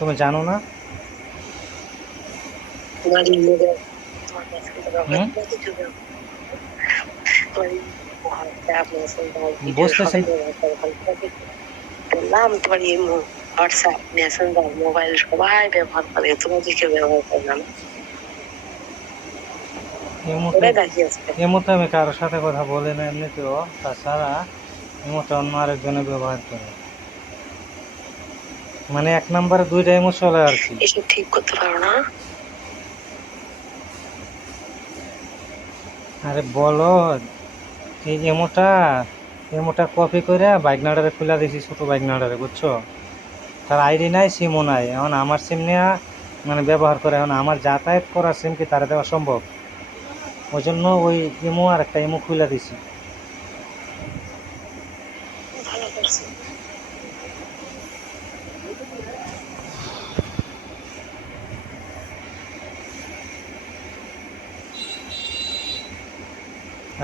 তুমি জানো না? বুঝতেছি। বললাম তোমার হোয়াটসঅ্যাপ মেসেঞ্জার মোবাইল সবাই ব্যবহার করে। তোমার ব্যবহার করে না? আমি কারোর সাথে কথা বলি না এমনিতেও। তাছাড়া এই মুহূর্তে অন্য আরেকজনে ব্যবহার করে। মানে এক নম্বরে দুইটা ইমো চলে আর কি। এসব ঠিক করতে পারো না। আরে বলো এই এমোটা এমোটা কপি করে বাইকনাডারে খুলে দিছি ছোট বাইকনাডারে বুঝছ? তার আইডি নাই সিমও নাই। এখন আমার সিম নেওয়া মানে ব্যবহার করে এখন আমার যাতায়াত করার সিম কি তারা দেওয়া সম্ভব? ওই জন্য ওই ইমো আর একটা ইমো খুলে দিছি।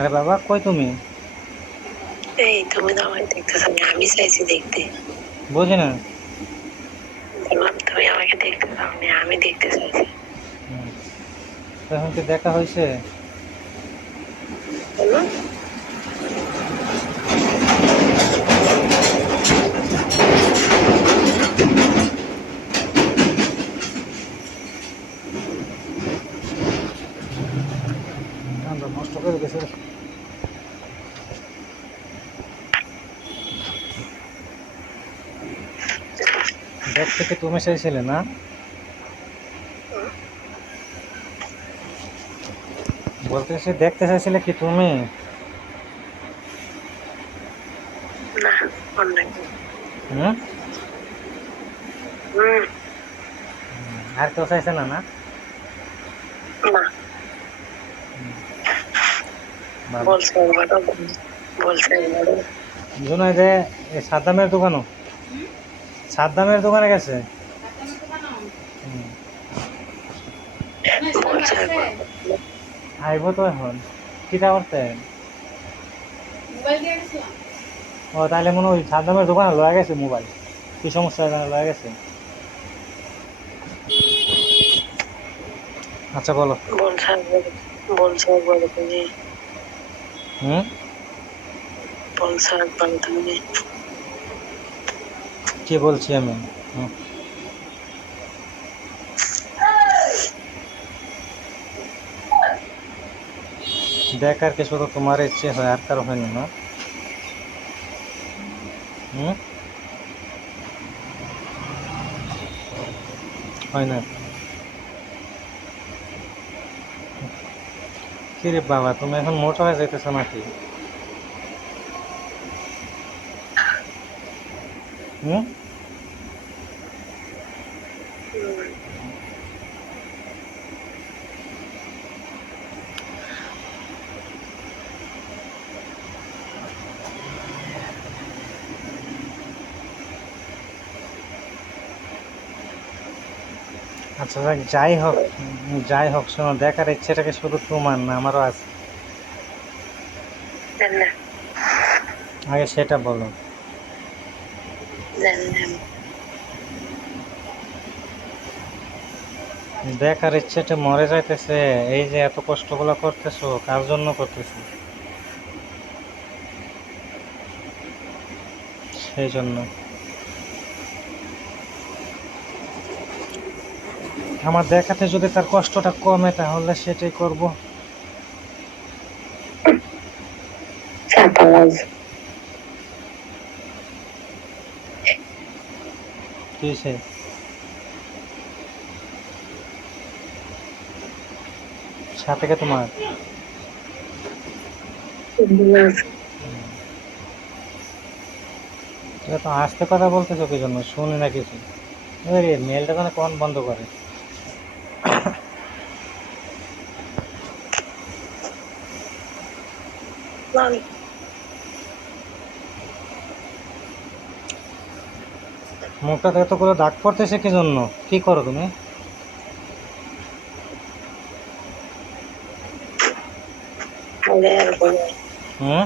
আরে বাবা কই তুমি? এই তুমি তো আমাকে দেখতেছো না আমি চাইছি দেখতে। বুঝি না। তুমি আমাকে দেখতে না আমি দেখতে চাইছি। এখন কি দেখা হয়েছে? বলো আমরা নষ্ট করে গেছে। রে। দেখতে কি তুমি চাইছিলে না? বলতেছি দেখতে চাইছিলে কি তুমি? আর কেউ চাইছে না না? জুনাই যে এই সাদ্দামের দোকানও? সাদ্দামের দোকানে গেছে? আইব তো এখন। কিটা করতে? ও তাহলে মনে হয় সাদ্দামের দোকানে লয়ে গেছে মোবাইল। কি সমস্যা লয়ে গেছে? আচ্ছা বলো। বলছে একবার বলছে তুমি। হুম? বলছে একবার তুমি। কি বলছি আমি। দেখার কি শুধু তোমার ইচ্ছে হয়, আর কারও হয় না না? হুম? হয় না? কিরে বাবা, তুমি এখন মোটা হয়ে যাইতেছো নাকি? হুম? আচ্ছা যাক, যাই হোক যাই হোক শোনো দেখার ইচ্ছেটাকে শুধু তোমার না আমারও আছে। আগে সেটা বলো। দেখার ইচ্ছেটা মরে যাইতেছে এই যে এত কষ্ট কষ্টগুলো করতেছো কার জন্য করতেছো? সেই জন্য। আমার দেখাতে যদি তার কষ্টটা কমে তাহলে সেটাই করব। কি সে সাথে কে তোমার। এটা তো আস্তে কথা বলতেছো কি জন্য? শুনি না কিছু। ওই মেলটা মানে কোন বন্ধ করে? মুখটাতে এতগুলো দাগ পড়তেছে কি জন্য? কি করো তুমি? হুম?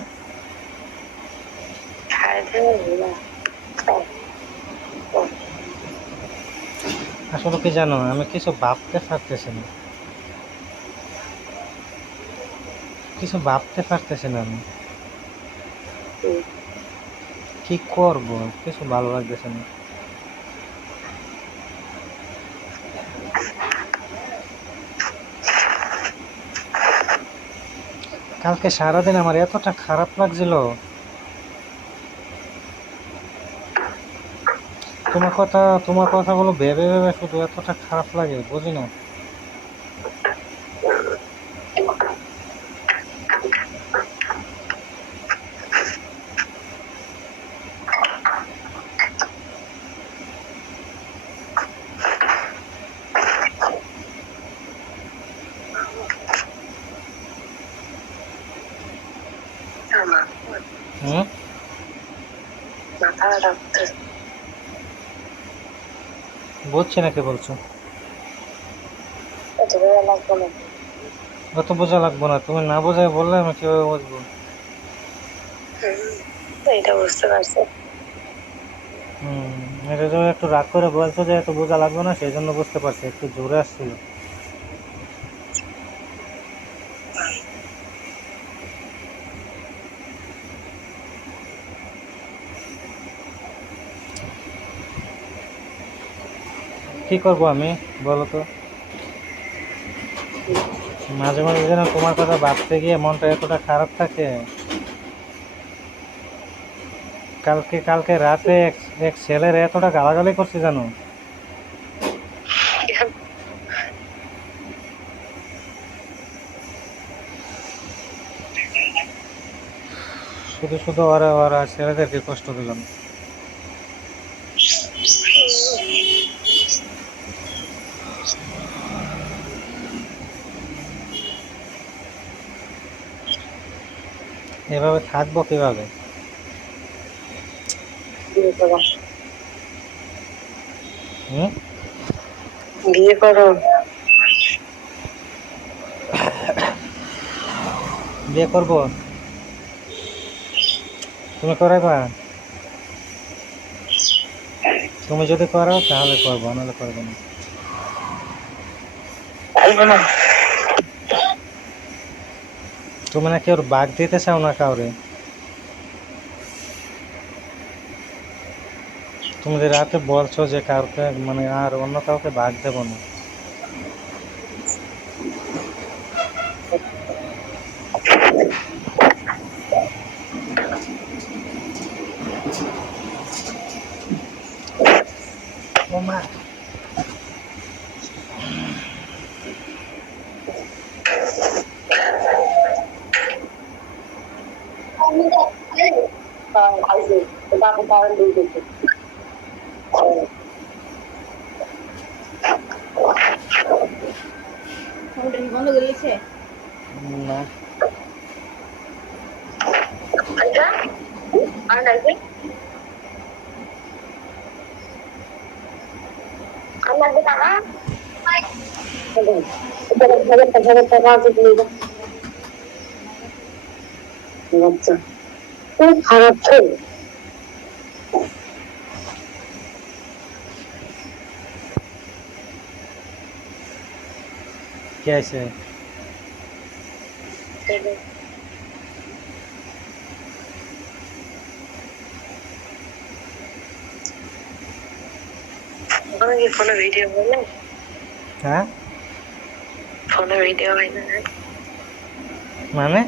আসলে কি জানো আমি কিছু ভাবতে পারতেছি না। কিছু ভাবতে পারতেছি না আমি। কি করব? কিছু ভালো লাগতেছে না। কালকে সারাদিন আমার এতটা খারাপ লাগছিল। তোমার কথা, তোমার কথাগুলো ভেবে ভেবে শুধু এতটা খারাপ লাগে বুঝি না আমার হুম মাথা ডাক্তার বুঝছি না কি বলছো অত বোঝা লাগবো না তুমি না বোঝায় বললে আমি কীভাবে বুঝব? এটা বুঝতে পারছ। হুম এটা একটু রাগ করে বলছো যে এত বোঝা লাগবে না সেই জন্য বুঝতে পারছি একটু জোরে আসছিল। কি করব আমি বলো তো? মাঝে মাঝে যেন তোমার কথা ভাবতে গিয়ে মনটা এতটা খারাপ থাকে। কালকে কালকে রাতে এক এক ছেলের এতটা গালাগালি করছে জানো? শুধু শুধু ওরা ওরা ছেলেদেরকে কষ্ট দিলাম এভাবে থাকব কীভাবে? বিয়ে করো। বিয়ে করব? তুমি করাইবা? তুমি যদি করো তাহলে করব নাহলে করব না। তুমি নাকি ওর বাঘ দিতে চাও না কাউরে? তুমি যে রাতে বলছো যে কাউকে মানে আর অন্য কাউকে বাঘ দেবো না ও মা বাবু কারণ দিয়ে দিতে ওটা কি বন্ধ করে দিয়েছে? না। আচ্ছা। টাকা আচ্ছা। খুব খারাপ ছিল। কে আছে? ফোনে ভিডিও বলে হ্যাঁ ফোনে ভিডিও হয় না মানে?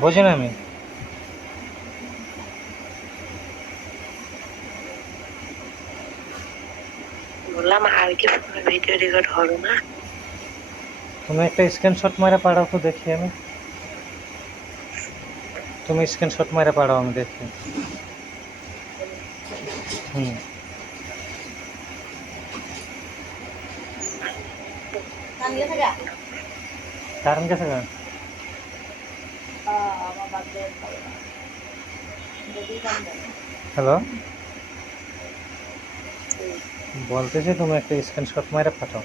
বুঝি না আমি। বললাম আর কি ফোনে ভিডিও রেকর্ড হবে না? তুমি একটা স্ক্রিনশট মারে পাঠাও তো দেখি আমি। তুমি স্ক্রিনশট মারে পাঠাও আমি দেখি। হুম। গেছে কারণ গেছে দেয় হ্যালো? বলতেছি তুমি একটা স্ক্রিনশট মারে পাঠাও।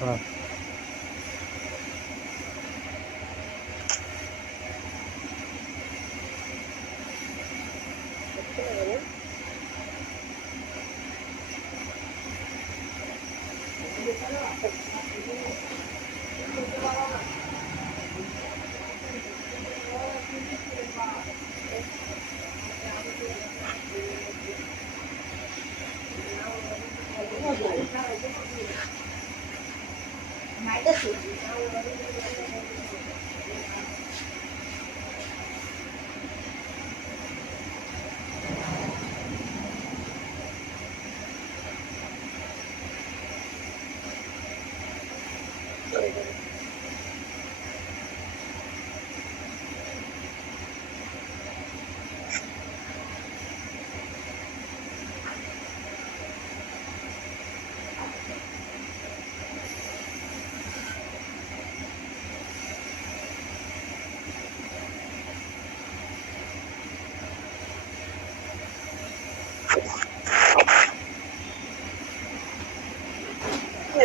হ্যাঁ।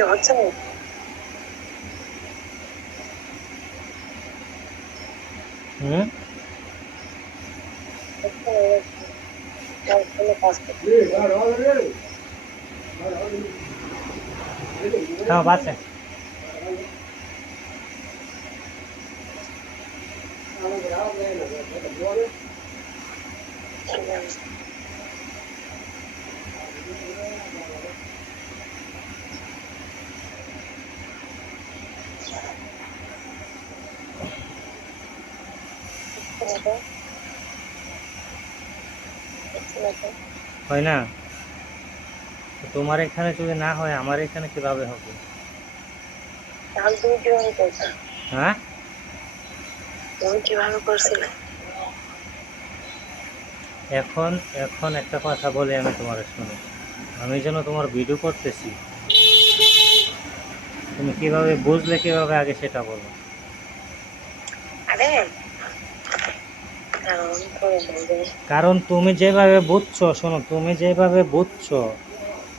কি হচ্ছে হুম হ্যাঁ বাচ্চা হয় না? তোমার এখানে যদি না হয় আমার এখানে কীভাবে হবে? হ্যাঁ? তুমি কীভাবে করছিলে? এখন এখন একটা কথা বলি আমি তোমার শুনে। আমি যেন তোমার ভিডিও করতেছি। তুমি কীভাবে বুঝলে কীভাবে আগে সেটা বলো। আরে কারণ তুমি যেভাবে বুঝছ, শোনো, তুমি যেভাবে বুঝছ,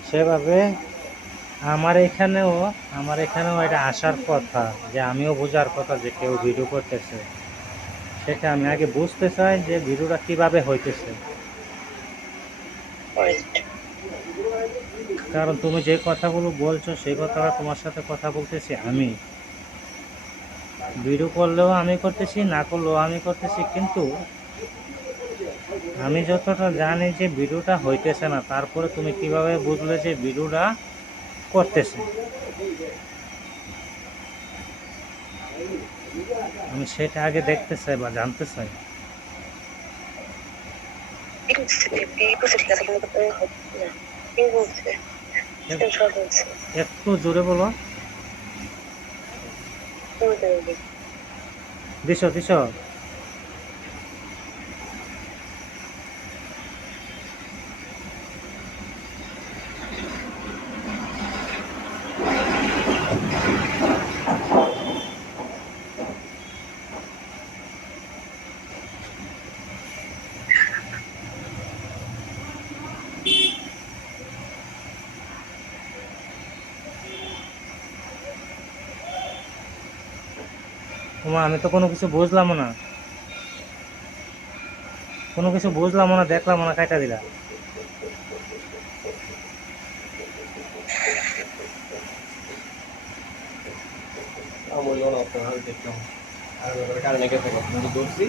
সেভাবে আমার এখানেও আমার এখানেও এটা আসার কথা, যে আমিও বোঝার কথা যে কেউ ভিডিও করতেছে। সেটা আমি আগে বুঝতে চাই যে ভিডিওটা কীভাবে হইতেছে। কারণ তুমি যে কথাগুলো বলছো, সেই কথাটা তোমার সাথে কথা বলতেছি আমি। ভিডিও করলেও আমি করতেছি, না করলেও আমি করতেছি, কিন্তু আমি যতটা জানি যে ভিডিওটা হইতেছে না, তারপরে তুমি কীভাবে বুঝলে যে ভিডিওটা করতেছে? আমি সেটা আগে দেখতে চাই বা জানতে চাই। একটু জোরে বলো। দিছ দিছ? ওমা, আমি তো কোনো কিছু বুঝলাম না। কোনো কিছু বুঝলাম না দেখলাম না কাটা দিলা। আমি বললাম আপনার দেখলাম আর কারণে গেছে কিন্তু ধরছি।